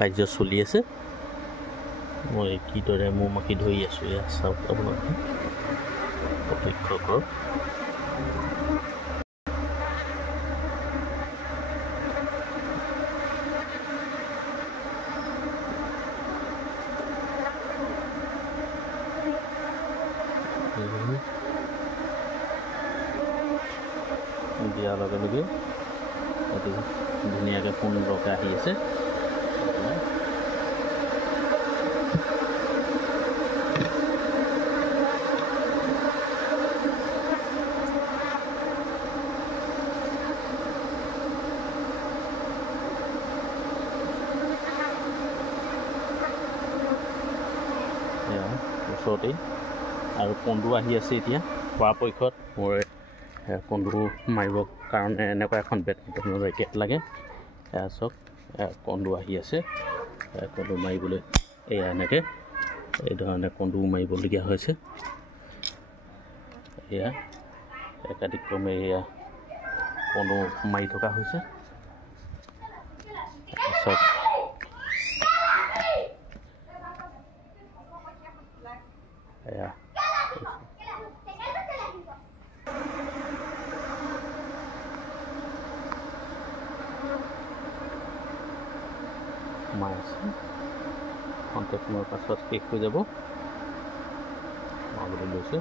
কাৰ্য চলি আছে মই কিদৰে মৌ মাখি ধৰি আছোঁ এয়া চাওক আপোনালোকে প্ৰত্যক্ষ কৰক দিয়াৰ লগে লগে অতি ধুনীয়াকৈ সুন্দৰকৈ আহি আছে ওচৰতেই আৰু কন্দু আহি আছে এতিয়া পৰাপক্ষত মোৰ কন্দু মাৰিবৰ কাৰণে এনেকুৱা এখন বেডমিণ্টনৰ ৰেকেট লাগে এয়া চাওক কন্দু আহি আছে কন্দু মাৰিবলৈ এয়া এনেকৈ এই ধৰণে কন্দু মাৰিবলগীয়া হৈছে এয়া একাধিক্ৰমে এয়া কন্দু মাৰি থকা হৈছে চাওক এয়া সোমাই আছে খন্তেক সময়ৰ পাছত শেষ হৈ যাব মাৰিবলৈ লৈছোঁ